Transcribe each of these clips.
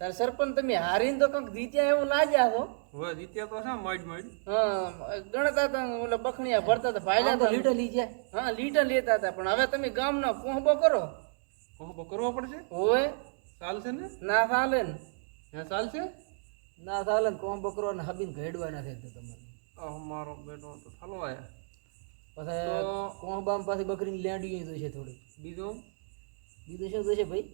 તાર સરપંચ તમે હારીને તો કંઈક જીત્યા એવું લાગ્યા છો. હવે જીત્યા તો શા મડ મડ હા ગણતા હતા ઓલા બખણિયા ભરતા હતા ભાઈલા તો લીટર લીજ્યા. હા લીટર લેતા હતા પણ હવે તમે ગામનો કોહબો કરો. કોહબો કરવો પડશે. ઓય ચાલશે ને? ના ચાલે ને. હે ચાલશે? ના ચાલે ને કોહબો કરો ને હબીન ઘેડવાના છે તો તમારે. મારો બેટો તો ચાલો આયા. પછી કોહબામાં પાછી બકરીની લેંડી જોઈશે થોડી. બીજું શું જોઈશે ભાઈ?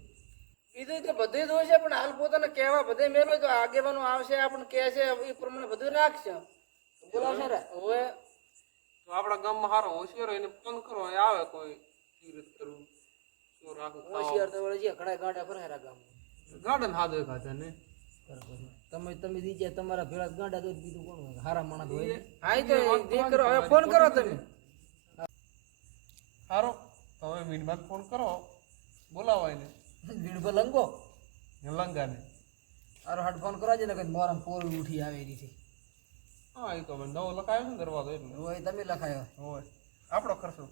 બીજું તો બધું જોઈશે પણ હાલ પોતાને કહેવા બધે મેલો તો આગેવાનો આવશે આપણને કહે છે એ પ્રમાણે બધું રાખશે. બોલાવશે રે હવે તો આપણા ગામમાં સારો હોશિયાર એને ફોન કરો એ આવે કોઈ તીરથ કરવું શું રાખું હોશિયાર તો વળે છે ઘણા ગાંડા ફરેરા ગામમાં ગાર્ડન હાદો ખાતા ને તમે દીજે તમારા ભેળા ગાંડા દોઈ બીજું કોણ હોય હારા માણસ હોય. હા તો જે કરો હવે ફોન કરો તમે. સારો હવે મીનબાદ ફોન કરો બોલાવો એને વીણભર લંગો લંગાને. આરો હાટ ફોન કરવા છે ને કઈ મોરમ પોર ઉઠી આવેલી છે. હા એ તો હવે નવો લખાયો છે ને દરવાજો એટલે હોય તમે લખાયો હોય આપણો ખર્ચો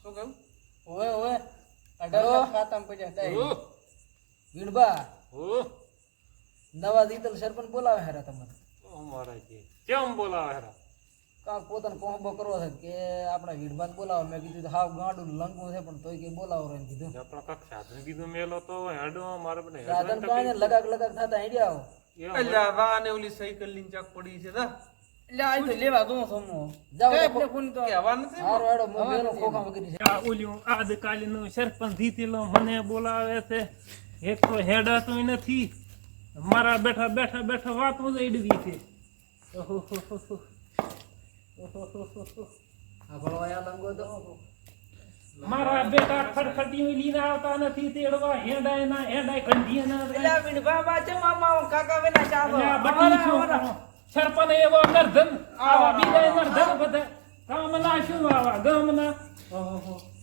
શું કહ્યું હોય હોય 18 ખાતામાં પડ્યા થાય. વીણબા નવા દીતલ સરપંચ બોલાવે હેરા તમારે અમારા કેમ બોલાવે હેરા કાક પોતાને કોહબો કરવો છે કે આપણા વીણબા બોલાવો. મેં કીધું તો હાવ ગાંડું લંગું છે પણ તોય કે બોલાવો રે કીધું. આપણા કાક સાધન કીધું મેલો તો હેડો મારે બને સાધન કાંઈ લગાક થતા હેડ્યા આવો. એટલે વાને ઓલી સાયકલ ની ચાક પડી છે તા એટલે આ તો લેવા દો સમો જાવ એટલે ફોન તો કહેવા નથી હારો હેડો મોબેનો ખોખા વગેરે છે. આ ઓલ્યું આજકાલનું સરપંચ જીતેલો મને બોલાવે છે. એક તો હેડાતું નથી મારા બેઠા બેઠા બેઠા વાતો જ એડવી છે. આ ભળવાયા લંગો તો મારા બેટા ખડખડી લઈને આવતા નથી તેડવા હેડાય ના હેડાય કંઢીએ એટલે વીણબા બાચે મામા કાકા વેના ચાલો ના સરપંચ એવો નરધન આવા બીજા નરધન બધા ગામના શું આવા ગામના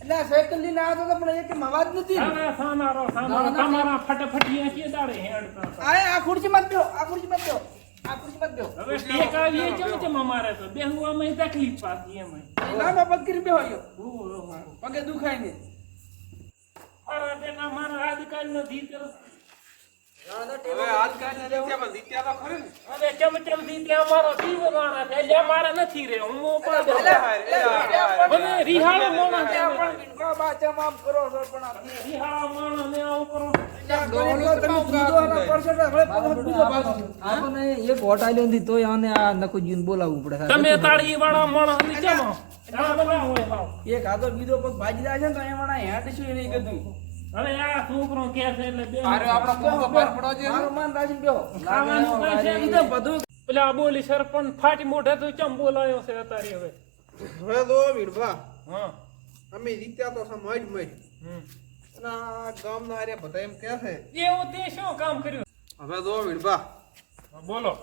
એટલે સાયકલ લઈને આવતો તો પણ એક અવાજ નથી. સાનારો તમારા ફટફટીયા કે દાડે હેડતા આ ખુરશી મત બેહો આ ખુરશી મત બેહો આ ખુરશી મત બેહો. હવે ટેક આવીએ ચમ અમારે તો બેહવામાં તકલીફ પાછી એમાં ના પગ કરી બેહો યો પગે દુખાય ને. મારા બેટા મારા આજકાલનો જીતર હવે આજકાલ ને પણ જીત્યા તો ખરે ને હવે ચમચમ જીત્યા અમારો દીવવાના છે એટલે મારા નથી રે હું મને રિહાળો માણસ છે પણ વીણબા બાચે મામ કરો છો પણ આ રિહાળો માણસ ને આવું કરો ડોલો તમે કીધો આના પરસે હવે બીજો ભાગ આપણને એક વોટ આલ્યો નથી તોય આને આ નકો જીન બોલાવવું પડે. તમે તાળી વાળા માણસ ની કેમ એક આતો બીજો પગ ભાજી જાય છે ને તો એમાં હેડ શું નહીં કીધું. હવે આ છોકરો કે છે એટલે બે અરે આપણો કોહો બહાર પડો છે મારું માન રાખીને બેહો. ખાવાનું કઈ છે કીધું બધું પેલા બોલી સરપંચ ફાટી મોઢે તો ચમ બોલાયો છે અત્યારે હવે હવે દો વીરભા હા અમે જીત્યા તો સમ મડ મડ અને આ ગામના આરે બધા એમ કહે છે એવું તે શું કામ કર્યું હવે દો વીરભા બોલો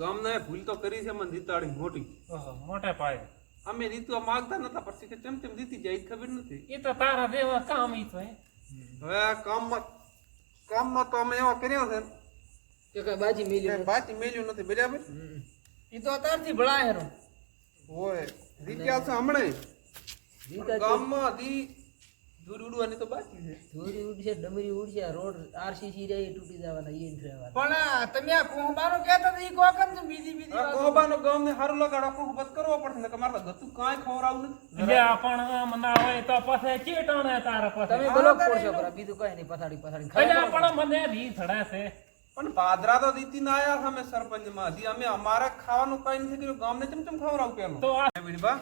ગામના એ ભૂલ તો કરી છે મને જીતાડી મોટી મોટે પાયે અમે જીતવા માંગતા નતા પછી કે ચમ ચમ જીતી જાય ખબર નથી. એ તો તારા દેવા કામ ઈ તો હવે આ કામમાં તો અમે એવા કર્યા છે કે કઈ બાજી મેલ્યું કે બાકી મેલ્યું નથી બરાબર. ઈ તો અત્યારથી ભળા હેરો હોય જીત્યા છે હમણે જીતા ગામમાં દી દૂર ઉડવાની તો બાકી છે. ધોરી ઉડશે ડમરી ઉડશે રોડ આરસીસી રે તૂટી જવાના ઈ રહેવાના. પણ તમે આ કોહબાનો કહેતા તો ઈ કોકમ તો બીજી આ કોહબાનો ગામને હારું લગાડો કોહબત કરવો પડશે ને કે મારે તો ગતું કાંઈ ખવરાવું નથી. લે પણ આમ ના હોય તો પછી ચેટાણે તારા પાસે તમે બ્લોક પડશો પર બીજું કઈ નહીં પથાડી એટલે પણ મને રી થડા છે પણ પાદરા તો દીતી ના આયા અમે સરપંચ માં દી અમે અમારા ખાવાનું કઈ નથી કર્યું ગામને ચમચમ ખવરાવું કેમ તો આ વીરભા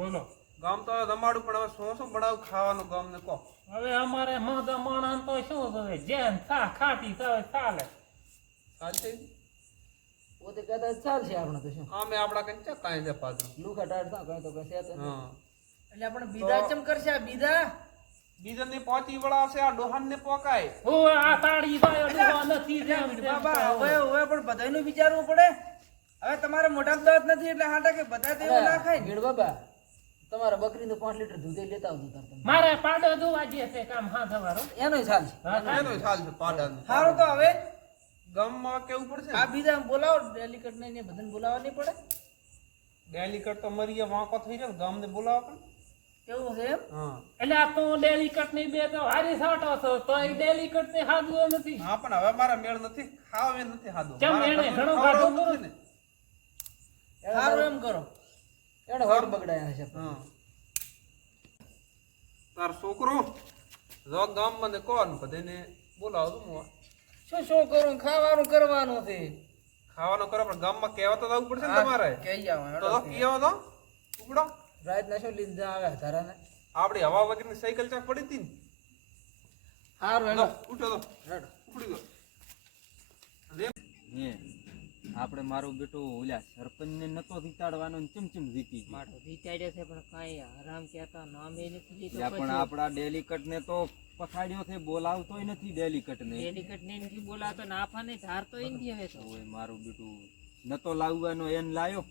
બોલો ગામ તો જમાડું પણ હવે શું બનાવું ખાવાનું ગામને કહો. હવે અમારે માદા માણસ તો શું જોઈએ જેમ થા ખાટી તો ચાલે ચાલશે પોતે કહેતા ચાલશે આપણે તો શું અમે આપડા કઈ કાંઈ છે પાદરા લુખા ટાળ થા કઈ તો કઈ છે તો હા એટલે આપણે બીજા ચમ કરશે આ બીજા બીજા ને પહોંચી વળા છે આ ડોહાન ને પોકાય ઓ આ તાળી તો ડોહા નથી જેમ બાબા હવે પણ બધાયનું વિચારવું પડે. હવે તમારે મોઢામાં દાંત નથી એટલે હાટા કે બધા તો એવું ના ખાય ગીડ બાબા તમારા બકરીનું 5 લીટર દૂધ લેતા આવજો તાર તમે મારે પાડો જોવા જે છે કામ હા તમારો એનોય ચાલ છે એનો ચાલ છે પાડાનો સારું તો હવે ગામમાં કેવું પડશે આ બીજા બોલાવો ડેલિકેટ ને બધાને બોલાવવા નહીં પડે. ડેલિકેટ તો મરીએ વાંકો થઈ જાય ગામને બોલાવો પણ કેવું છે એમ હા એટલે આ તો ડેલિકટ ની બે તો હારી સાટો છો તો એ ડેલિકટ ને હાદવો નથી. હા પણ હવે મારા મેળ નથી ખાવા એ નથી ખાધું કેમ મારા એને ઘરનું ઘણું ખવડાવવું ખાધું નથી ને. સારું એમ કરો એને હોડ બગડાયા છે હા તાર છોકરો જો ગામમાં ને કોણ બધાને બોલાવો હું શું કરું ખાવાનું કરવાનું છે ખાવાનું કરો પણ ગામમાં કહેવા તો જવું પડશે ને તમારે કહી જાવ તો કહેવા તો ઉપડો રાત ના શું લીધા આવે તારાને આપડી હવા વગરની સાયકલ ચાક પડી હતી ને સારું લો, હેલો ઉઠો તો હેડો ઉપડી ગયો હે આપણે મારું બેટું ઓલા સરપંચ ને નતો જીતાડવાનો ને ચમચમ જીતી ગયો. મારો વિચાર્યો છે પણ કાંઈ આરામ કહેતા નામ એ નથી લીધું. યા પણ આપણા ડેલિકટ ને તો પછાડ્યો છે, બોલાવતોય નથી ડેલિકટ ને. ડેલિકેટ ને નથી બોલાતો ને આફાને ધારતો ય નથી હવે તો. ઓય મારું બેટું નતો લાવવાનો એને લાયો.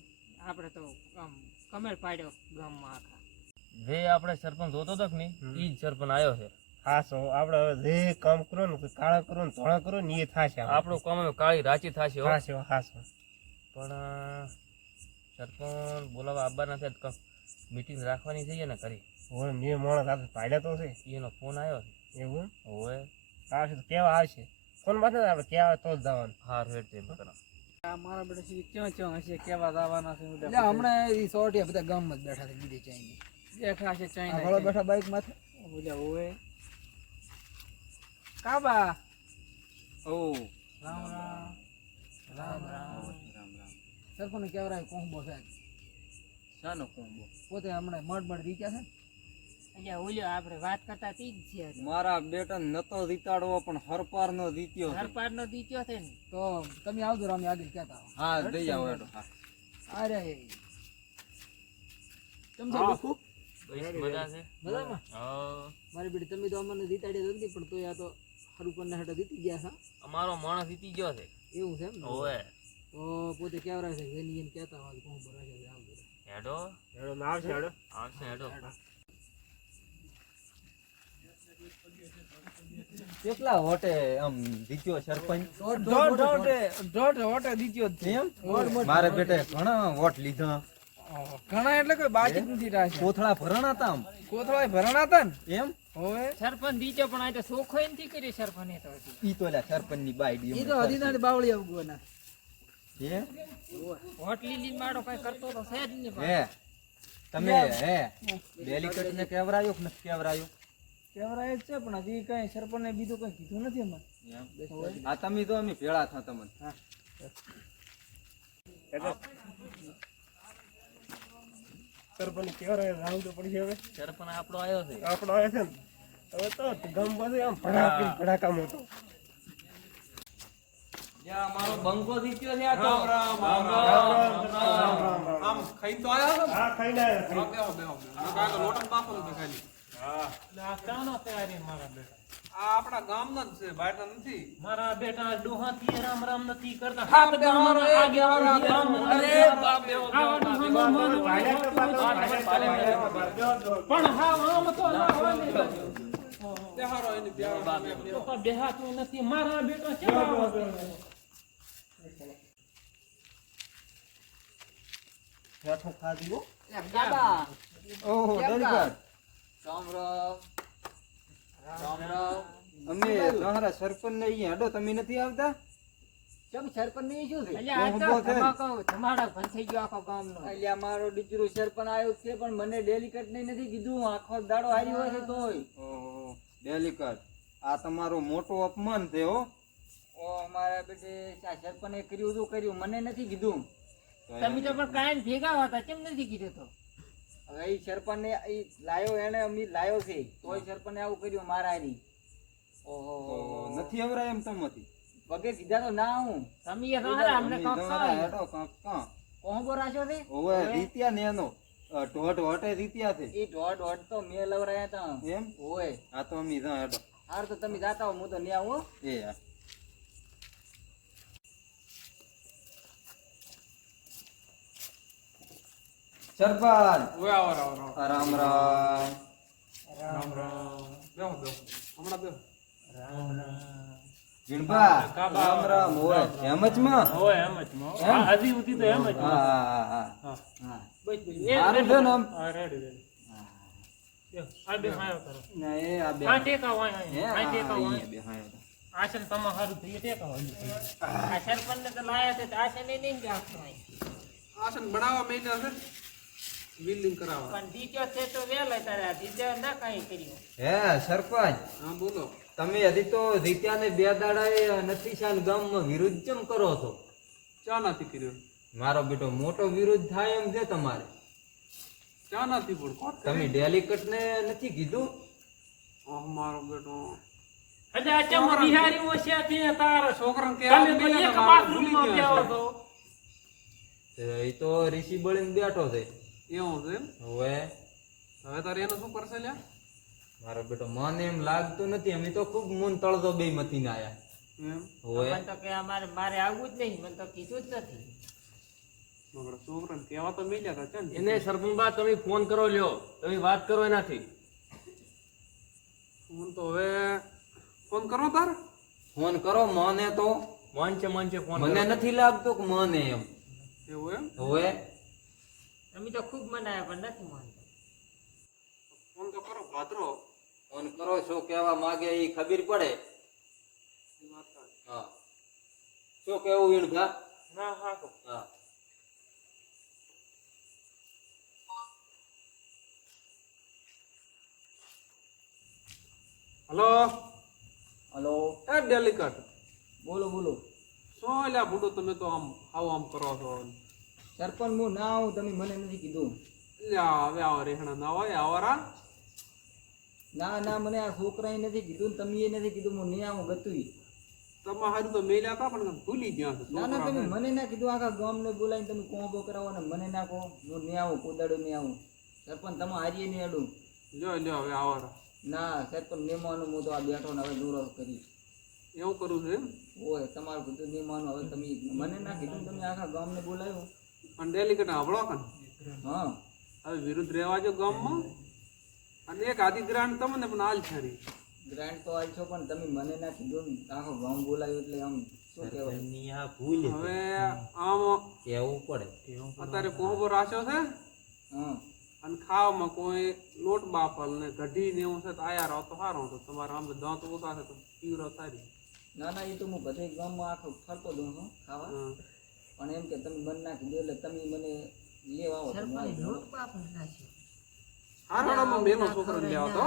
આપણે તો આમ કમેળ પાડ્યો ગામમાં આખા. જે આપણે સરપંચ જોતો હતો કે નહીં ઈ જ સરપંચ આવ્યો છે. હાસો આપણે હવે જે કામ કરો ને કાળા કરો ને ધોળા કરો ને એ થાશે આપણું કામ હવે કાળી રાચી થશે હો. હાસો હાસો પણ સરપંચ બોલાવા આવવાના છે તો મીટિંગ રાખવાની છે ને કરી હવે મેં માણસ આપણે પાડ્યા તો છે એનો ફોન આવ્યો છે. એવું હોય આવશે તો કેવા આવશે ફોન માં આપણે કેવા તો જ જવાનું. હાર હેડ તે કરો. આ મારા બેટા સીધી ક્યાં હશે કેવા જવાના છે એટલે હમણાં એ સોટિયા બધા ગામમાં જ બેઠા છે બીજે ચાઈને બેઠા છે ચાઈને ભલો બેઠા બાઈક માથે ઓલા હોય કાબા ઓ રામ રામ રામ રામ રામ રામ. સરપંચ કેવરાય કોંબો છે શાનો કોંબો? પોતે હમણાં મડ રીચ્યા છે એટલે ઓલ્યો આપણે વાત કરતા તી જ છે. મારા બેટા નતો જીતાડવો પણ હરપાર નો જીત્યો છે. હરપાર નો દીત્યો છે ને. તો તમે આવજો રામે આગળ કહેતા હા દઈ આવો હેડો. હા અરે કેમ છો બકુ બસ મજા છે. મજામાં હા મારી બેટી તમે તો અમને જીતાડ્યા નથી પણ તો આ તો હરુપન ને હેઠળ જીતી ગયા છે અમારો માણસ જીતી ગયો છે. એવું છે એમ ને? હોય તો પોતે કેવરાય છે વેની એને કહેતા હોય કોણ ભરાય છે આવજો હેડો હેડો આવશે હેડો આવશે હેડો. કેટલા વોટે આમ જીત્યો સરપંચ? દોઢ વોટે જીત્યો જ છે એમ મારા બેટે ઘણા વોટ લીધા. ઘણા એટલે કોઈ બાકી જ નથી રહ્યા કોથળા ભરણા હતા આમ. કોથળા ભરણા હતા ને એમ હોય સરપંચ દીત્યો પણ આ તો સોખો ય નથી કર્યો સરપંચે તો હજી. ઈ તો ઓલા સરપંચ ની બાઈ એ તો હદીનાની બાવળી આવગોના હે વોટ લીલી મારો કઈ કરતો તો છે જ નહીં પણ. હે તમે હે ડેલિકેટ ને કેવરાયો કે નથી કેવરાયો? કેવરાય જ છે પણ હજી કઈ સરપંચ ને બીજું કઈ કીધું નથી અમારે એમ આ તમે તો અમે ભેળા થા તમને. સરપંચ કેવા રાવ તો પડી હવે સરપંચ આપણો આવ્યો છે. આપણો આવે છે ને હવે તો ગામ પાસે આમ ભડાકામ હતો. જ્યાં અમારો બંકો જીત્યો છે આ તો. આમ ખાઈ તો આયા છો ને? હા ખાઈને આવ્યા. હા, બેહો બેહો બેહો. કાંઈ તો લોટમ બાપુ ને ખાલી એટલે આ ચાનો તૈયારી મારા બેટા આ આપણા ગામના જ છે બહારના નથી. મારા બેટા ડોહાથી રામ રામ નથી કરતા. હા, બધા અમારો એ આગેવાન ગામ. અરે બાપ બેહો પણ હા આમ તો ના હોય ને. બેહારો એની બેહારો. તો દેહાતું નથી મારા બેટો કેવા હેઠું ખાધી હો. કાબા ઓહો ડેલિકેટ રામ રામ રામ રામ અમે તમારા સરપંચ ને અહીંયા હેડો તમે નથી આવતા? કેમ સરપંચ ની શું છે એટલે આ તો ઊભો થઈને. ધમાકો ધમાડા બંધ થઈ ગયો આખો ગામનો. અલ્યા મારો દીકરો સરપંચ આવ્યો છે પણ મને ડેલિકેટ ને નથી કીધું આખો દાડો હારી હોય છે તોય ઓહો ડેલિકેટ આ તમારો મોટો અપમાન છે હો. ઓ મારા બેટે આ સરપંચે કર્યું મને નથી કીધું તમે તો પણ કાયમ ભેગા હતા કેમ નથી કીધું તો? હવે એ સરપંચ ને લાયો એને અમી લાયો છે તોય સરપંચે આવું કર્યું મારા હારી ઓહો તો નથી આવરા એમ તમાથી? વગે કીધા તો ના હું તમે એ સહારા અમને તમે કાંક તમારા સહાય. હેડો કાંક કાં. કોહબો રાખ્યો છે ઓવે રીત્યા ને એનો ઢોઢ વટે રીત્યા છે એ દોઢ તો મેં લવરાયા તા એમ. ઓય આ તો અમે જા હેડો. હાર તો તમે જાતા હો હું તો ન્યા આવું એ હા. સરપંચ ઓય આવો આવો આવો. રામ રામ. રામ રામ. બેહો બેહો. હમણાં બેહો. જીણબા રામ રામ. ઓય એમ જ માં? હોય એમ જ માં. હજી સુધી તો એમ જ હા હા હા હા. હા. બસ બસ. સારું છે ને આમ? હા રેડી રેડી. આ બે હાયો કરો ના એ આ બે આ ટેકા વાય હે આ ટેકા વાય આ બે હા આ છે ને તમારે હારું થઈ ટેકા વાય આ સરપંચને તો લાયા છે તો આ છે ને નહીં રાખતો હોય. આસન બનાવવા મહિના છે બિલ્ડિંગ કરાવવા. પણ દીજો છે તો વેલો તારે આ દીજો ના કાંઈ કર્યું. હે સરપંચ હા બોલો. તમે હજી તો રીત્યાને બે દાડાએ નથી શાન ગામમાં વિરુદ્ધ કેમ કરો છો? ચા નથી કર્યો. મારો બેટો મોટો વિરોધ થાય એમ છે તમારે. ચા નથી પણ કોટ તમે ડેલિકેટ ને નથી કીધું? મારો બેટો એટલે આ ચમ બિહારી ઓછા છે તાર છોકરાને તમે કહેવા તો મેલ્યા એક હતા, બાથરૂમમાં ભૂલી બેહો ગયા છો એ તો ઋષિ બળીને બેઠો છે. છે. એવું છે એમ? હવે હવે તારે એને શું કરશે લ્યા? મારો બેટો મને એમ લાગતું નથી. અમે તો ખૂબ મૂન તળતો બે મથી ના આયા. એમ હવે મને તો કે મારે આવવું જ નહીં, મને તો કીધું જ નથી. મગર છોકરાને કહેવા તો મેલ્યા હતા છે ને. એને સરપંચબા તમે ફોન કરો લ્યો, તમે વાત કરો એનાથી. ફોન તો હવે ફોન કરો તાર. ફોન કરો મને તો મન છે ફોન મને નથી લાગતું કે મને એમ. એવું એમ? હવે અમે તો ખૂબ મનાયા પણ નથી માનતો. ફોન તો કરો ભાદરો. ફોન કરો શું કહેવા માંગે એ ખબર પડે. હા શું કેવું વીણભા? ના હા હા હલો હલો એ ડેલિકેટ. બોલો બોલો. શું લ્યા ભૂડો તમે તો આમ કરો છો. સરપંચ હું ના આવું તમે મને નથી કીધું. લ્યા હવે આવા રેહણા ના હોય આવારા. ના ના મને આ છોકરાએ નથી કીધું ને તમે એ નથી કીધું. હું નહીં આવું ગતું. તમારું તો મેલ્યા હતા પણ ભૂલી ગયા છે ના ના છોકરા. તમે મને ના કીધું. આખા ગામને બોલાવીને તમે કોંબો કરાવો ને મને ના કહો. હું નહીં આવું, કોદાડો નહીં આવું. સરપંચ તમે હારીએ નહીં અડું. લ્યો હવે આવારા. ના સરપંચ નહીં માનું. હું તો આ બેઠો ને હવે દૂર કરીશ. એવું કરું છે એમ? ઓય તમારું કીધું નહીં માનું. હવે તમે મને ના કીધું ને તમે આખા ગામને બોલાવ્યું. પણ ડેલિકેટ હંભળો કન. હા હવે વિરુદ્ધ રહેવા જો ગામમાં. અને એક આદિ ગ્રાન્ટ તમને પણ હાલ છે. ગ્રાન્ટ તો આલ છો પણ તમે મને ના કીધું ને આખો ગામ બોલાવ્યું એટલે આમ શું કહેવાય. હવે આમ કહેવું પડે. અત્યારે કોહબો રાખ્યો છે હા અને ખાવામાં કોઈ લોટ બાફલ ને કઢી ને એવું છે તો આયા રહો તો સારું. તો તમારે આમ દાંત ઓછા છે તો પીવરો સારી. ના ના એ તો હું બધે ગામમાં આખો ફરતો દઉં છું ખાવા. હા. પણ એમ કે તમે મને ના કીધું એટલે તમે મને લેવા આવો તો હું આવી સરપંચ જાઉં. લોટ બાપા નાખ્યો. હારવાડામાં મેલો છોકરો લેવા તો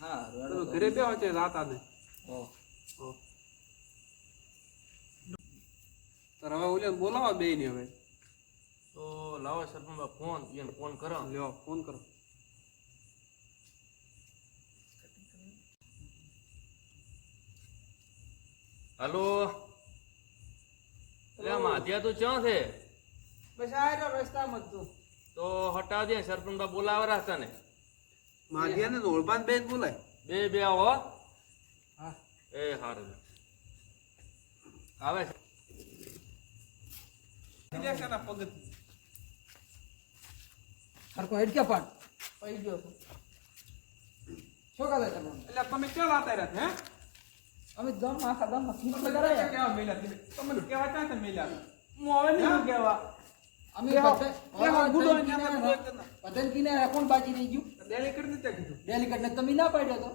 હા તમે રેડો તો. ઘરે બેહો છે રાતા ને. ઓહ. તાર હવે ઓલે બોલાવા બે ને હવે. તો લાવો સરપંચબા ફોન એને ફોન કરો. લ્યો ફોન કરો. હાલો એટલે માધ્યા તું ક્યાં છે? બસ આ રહ્યો રસ્તામાં જ તું. તો હટાવ દે, સરપંચબા બોલાવરા હતા ને. માધ્યા ને ઓળપાન બેન બોલાય. બે આવો હો. હા. એ હારું આવે છે. ઇલેક્શનના પગથી. સરકો હેડ કે પાડ પડી ગયો છું. શું કરે તમે? એટલે તમે ક્યાં લાતા રહ્યા હે? અમે ગામમાં આખા ગામમાં તમે કીધું ક્યાં કરાયા. કેવા મેલ્યા તમે? તમને કેવા ક્યાં તમે મેલ્યા? હું હવે નહીં કહેવા. અમે કેવા ગુડો અહીંયા તો કોઈ જ ના. બધાને કિનારે કોણ બાજી રહી ગયું? ડેલિકેટ નથી કીધું. ડેલિકેટ ને તમે ના પાડ્યો તો.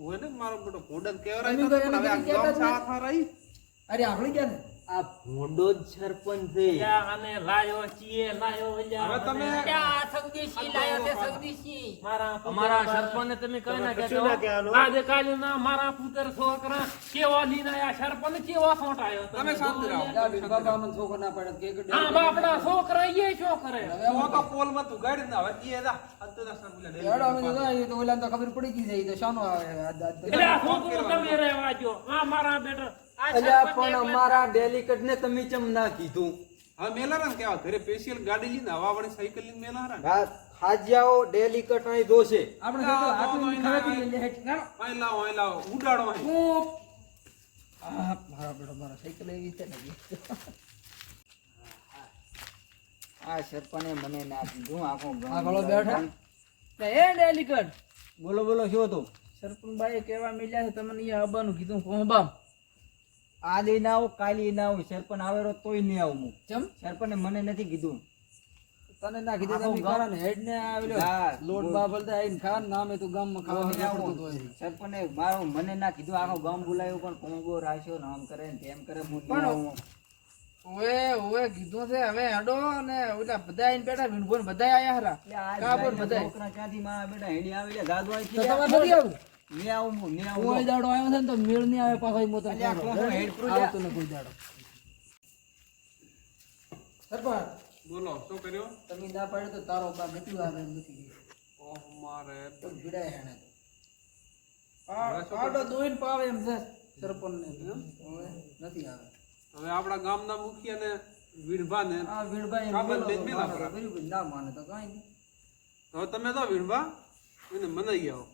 હોય ને મારો બેટો ભોંડન તમે કેવરાય તો તો એને હવે આ કીધું ગામ કહેતા જ સાથ રહી. અરે આપણી ગયા ને આ ભોંડો જ સરપંચ છે. ત્યાં અને લાયો ચીએ લાયો વલ્યા હવે તમે મને ત્યાં આ સગદીશી લાયો છે સગદીશી. મારા અમારા સરપંચને તમે કહી નાખ્યા આજે કાલે ના મારા પુત્ર છોકરા કેવા લીના આ સરપંચ કેવા સોંટાયો તમે શાંત રહો. બાબા અમને છોકરો ના પાડે કે એક હા બાપડા છોકરા એ શું કરે હું તો પોલમાં તું ગાડી ના હવે એ દા અંતના સર બોલ્યા હેડો અમે તો જાય તો ઓલા તો ખબર પડી ગઈ છે ઈ તો શાનો આવે એટલે આ છોકરો તમે રહેવા જો આ મારા બેટા અલ્યા પણ અમારા ડેલિકેટ ને તમે ચમ ના કીધું. હવે મેલારા ને કેવા ઘરે સ્પેશિયલ ગાડી લઈને હવા વાળી સાયકલ લઈને મેલારા હાજ્યાઓ ડેલિકેટ અહીં દોશે. આપણે તો આટલું ખરેખર લે હેડ હેડો. અહીં લાવો ઉડાડો અહીં. હું આ મારા બેટો મારા સાયકલ એવી છે ને આ સરપંચે મને ના કીધું. આખો ગામ આ ગળો બેઠા એ ડેલિકેટ બોલો બોલો શું હતું? સરપંચ ભાઈ કેવા મિલ્યા છે તમને અહીંયા આવવાનું કીધું કોહબામ આજે ના આવું કાલે ના આવું. સરપંચ આવેલો તોય નહીં આવું હું. ચમ સરપંચે મને નથી કીધું. તને નાખી દે તમે ખારા ને હેડ ને આવેલો લોટ બાબલ દે આઈને ખા નામે તું ગામમાં ખાવા નહીં આવડતું હોય સરપંચે મારું મને ના કીધું આખો ગામ બોલાયું પણ કોંગો રાખ્યો ને આમ કરે ને તેમ કરે હું પણ આવું. ઓએ કીધું છે હવે હેડો ને ઓલા બધા આઈને બેઠા વિનભોન બધા આયા હરા એટલે આ કાપડ જાતના બધાય. છોકરા ક્યાંથી મારા બેટા હેડી આવે એટલે દાદુ આઈ તો તમારે નથી આવું ને આવું હું ને આવું કોઈ દાડો આવ્યો છે ને તો મેળ નહીં આવે પાછો ઈ મોતો અલ્યા, કોણ હેડ પ્રૂફ આવતું ને કોઈ દાડો સરપંચ બોલો શું કર્યો તમે ના પાડ્યો તો તારો બા નથી આવે એમ નથી ગઈ. ઓહ મારે તો ભીડાય હેણે તો પાડો દોઈને પાવે એમ છે સરપંચ ને નથી આવે હવે આપણા ગામના મુખિયાને વીણભા ને આ વીરભાઈ એમ કાબર બોલો બેન તો બી ના ના કરે. વીરભાઈ ના માને તો કાંઈ નહીં. હવે તમે તો વીણભા એને મનાઈ આવો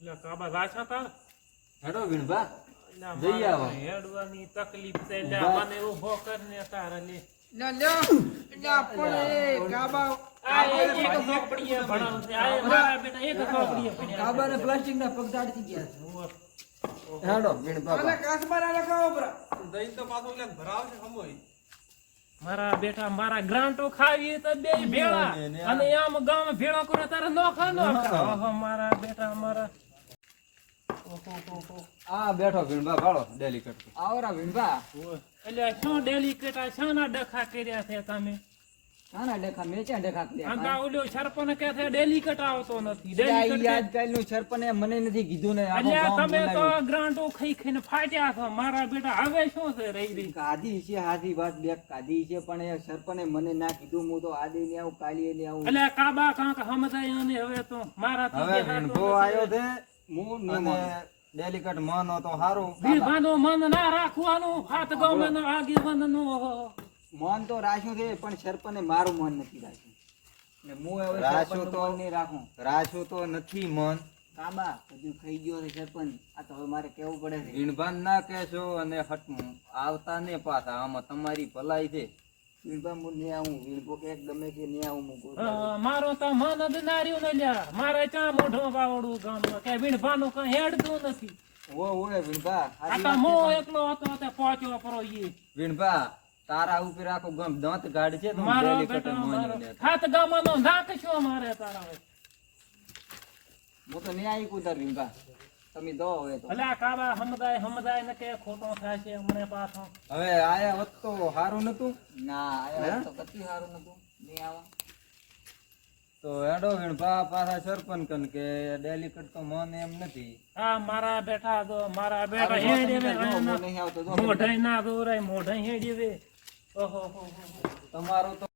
એટલે કાબા રાછા તાર હેડો વિણભા એટલે જઈ આવો. મારે હેડવાની તકલીફ છે એટલે મને ઊભો કરીને તારે લે લ્યો, લ્યો. લ્યો, પણ એ કાબા આ એક ચોપડીએ ભણાવું છે આ મારા બેટા એક ચોપડીએ ભણ્યા કાબાને પ્લાસ્ટિકના પગ દાઢી ગયા છે. હેડો વિણભા અને કાચબાના લખાવો બરા. દહીં તો પાછું એટલે ભરાવશે સમોય મારા બેટા મારા ગ્રાન્ટો ખાવી તો બે ભેળા અને આમ ગામ ભેળો કરો તારે નોખા નોખા ઓહો મારા બેટા મારા આ બેઠો વિણભા ભાળો ડેલિકેટ આવરા વિણભા એટલે શું ડેલિકેટ આ શાના ડખા કર્યા છે તમે કાના ડેખા મેં ક્યાં ડેખા કર્યા આંગા ઓલ્યો સરપંચ કે છે ડેલિકેટ આવતો નથી એટલે આ ડેલિકેટ ઈ આજકાલનું સરપંચે મને નથી કીધું ને આખો એટલે ગામ તમે તો બોલાવ્યું. ગ્રાન્ટો ખાઈ ખાઈને ફાટ્યા છો મારા બેટા હવે શું છે રહી રહી કાઢી છે હાથી વાત બે કાઢી છે પણ એ સરપંચે મને ના કીધું હું તો આજે ને આવું કાલીએ ને આવું એટલે કાબા કાંક સમજાય અને હવે તો મારાથી હવે દેખાતું વિણભો નથી. આવ્યો છે હું ન અને માનું. ડેલિકેટ માનો તો સારું વિભાનો મન ના રાખવાનું હાથ ગમે આગેવાનનો મન તો રાખ્યું છે પણ સરપંચે મારું મન નથી રાખ્યું ને હું હવે રાખ્યું સરપંચનું તો- મન નહીં રાખું રાખ્યું તો નથી મન કાબા બધું ખાઈ ગયો છે સરપંચ આ તો હવે મારે કેવું પડે છે વિણભાન ના કહેશો અને આવતા ને પાછા આમાં તમારી ભલાઈ છે વીણભા હું નહીં આવું વીણભો કે ગમે કે નહીં આવું હું કોઈ મારો તો મન જ ના રહ્યું ને લ્યા મારે ચા મોઢું વાવડું ગામમાં કે વીણભાનું કઈ હેડતું નથી ઓય વીણભા આ તો મો એકલો હતો તે પહોંચ્યો પરો ઈ વિણભા તારા ઉપર આખું ગામ દાંત ગાઢ છે તો મારો ડેલિકેટ બેટા મારો માન્યો ને હાથ ગામનો નાક છો મારે તારા હું તો નહીં આવી કુદર વીણભા તમે દો હવે તો એટલે આ કાબા સમજાય ને કે ખોટો થાય છે હમણે પાછો હવે આયા હોત તો સારું નતું ના આયા તો કતી સારું નતું નહીં આવા તો હેડો વિણભા પાછા સરપંચ કન કે ડેલિકેટ તો મન એમ નથી આ મારા બેટા તો મારા બેટા હેડી વે હું નહીં આવતો જો મોઢાઈ ના દોરાય મોઢાઈ હેડી વે ઓહો હો તમારો તો